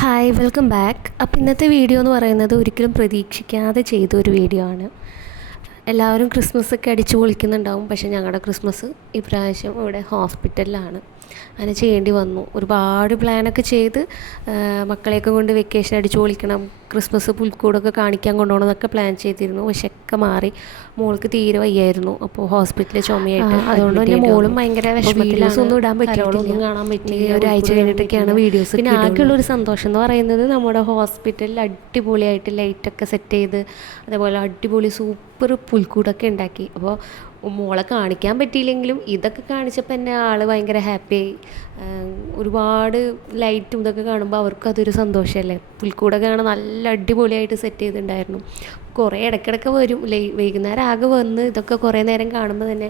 Hi welcome back അപ്പോൾ ഇന്നത്തെ video എന്ന് പറയുന്നത് ഒരിക്കലും പ്രതീക്ഷിക്കാതെ ചെയ്ത ഒരു വീഡിയോ ആണ്. എല്ലാവരും ക്രിസ്മസ് ഒക്കെ അടിച്ചു പൊളിക്കുന്നുണ്ടാവും. പക്ഷേ ഞങ്ങളുടെ ക്രിസ്മസ് ഇപ്രാവശ്യം ഇവിടെ ഹോസ്പിറ്റലിലാണ് അങ്ങനെ ചെയ്യേണ്ടി വന്നു. ഒരുപാട് പ്ലാനൊക്കെ ചെയ്ത് മക്കളെയൊക്കെ കൊണ്ട് വെക്കേഷൻ അടിച്ചു പൊളിക്കണം. ക്രിസ്മസ് പുൽക്കൂടൊക്കെ കാണിക്കാൻ കൊണ്ടുപോകണം എന്നൊക്കെ പ്ലാൻ ചെയ്തിരുന്നു. പക്ഷെ ഒക്കെ മാറി. മോൾക്ക് തീരെ വയ്യായിരുന്നു. അപ്പോൾ ഹോസ്പിറ്റലിൽ ചുമയായിട്ട്. അതുകൊണ്ട് തന്നെ മോളും ഭയങ്കര വിഷമത്തിലാണ്. ഒന്നും ഇടാൻ പറ്റില്ല കാണാൻ പറ്റില്ല ഒരാഴ്ച കഴിഞ്ഞിട്ടൊക്കെയാണ് വീഡിയോസ് പിന്നെ ആകെയുള്ള ഒരു സന്തോഷം എന്ന് പറയുന്നത് നമ്മുടെ ഹോസ്പിറ്റലിൽ അടിപൊളിയായിട്ട് ലൈറ്റൊക്കെ സെറ്റ് ചെയ്ത് അതേപോലെ അടിപൊളി സൂപ്പർ പുൽക്കൂടൊക്കെ ഉണ്ടാക്കി. അപ്പോൾ മോളെ കാണിക്കാൻ പറ്റിയില്ലെങ്കിലും ഇതൊക്കെ കാണിച്ചപ്പോൾ എന്നെ ആൾ ഭയങ്കര ഹാപ്പിയായി ഒരുപാട് ലൈറ്റും ഇതൊക്കെ കാണുമ്പോൾ അവർക്കതൊരു സന്തോഷമല്ലേ പുൽക്കൂടൊക്കെ കാണാൻ നല്ല അടിപൊളിയായിട്ട് സെറ്റ് ചെയ്തിട്ടുണ്ടായിരുന്നു. കുറേ ഇടയ്ക്കിടയ്ക്ക് വരും. ലൈ വൈകുന്നേരം ആകെ വന്ന് ഇതൊക്കെ കുറേ നേരം കാണുമ്പോൾ തന്നെ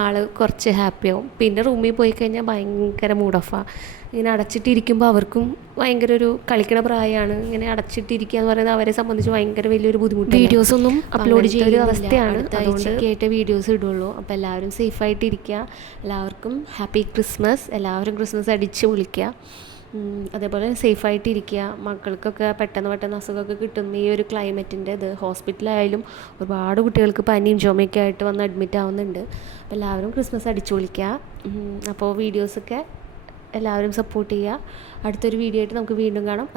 ആൾ കുറച്ച് ഹാപ്പിയാവും പിന്നെ റൂമിൽ പോയി കഴിഞ്ഞാൽ ഭയങ്കര മൂഡ് ഓഫാണ് ഇങ്ങനെ അടച്ചിട്ടിരിക്കുമ്പോൾ അവർക്കും ഭയങ്കര ഒരു കളിക്കണ പ്രായമാണ് ഇങ്ങനെ അടച്ചിട്ടിരിക്കുക എന്ന് പറയുന്നത് അവരെ സംബന്ധിച്ച് ഭയങ്കര വലിയൊരു ബുദ്ധിമുട്ട് വീഡിയോസ് ഒന്നും അപ്ലോഡ് ചെയ്യുന്ന ഒരു അവസ്ഥയാണ്. അതുകൊണ്ട് ആയിട്ട് വീഡിയോസ് ഇടുള്ളൂ. അപ്പോൾ എല്ലാവരും സേഫായിട്ടിരിക്കുക എല്ലാവർക്കും ഹാപ്പി ക്രിസ്മസ് എല്ലാവരും ക്രിസ്മസ് അടിച്ച് വിളിക്കുക അതേപോലെ സേഫായിട്ട് ഇരിക്കുക മക്കൾക്കൊക്കെ പെട്ടെന്ന് പെട്ടെന്ന് അസുഖമൊക്കെ കിട്ടുന്ന ഈ ഒരു ക്ലൈമറ്റിന്റെ ഇത്. ഹോസ്പിറ്റലായാലും ഒരുപാട് കുട്ടികൾക്ക് പനിയും ചുമയൊക്കെ ആയിട്ട് വന്ന് അഡ്മിറ്റ് ആവുന്നുണ്ട്. അപ്പോൾ എല്ലാവരും ക്രിസ്മസ് അടിച്ചു വിളിക്കുക അപ്പോൾ വീഡിയോസൊക്കെ എല്ലാവരും സപ്പോർട്ട് ചെയ്യുക. അടുത്തൊരു വീഡിയോ ആയിട്ട് നമുക്ക് വീണ്ടും കാണാം.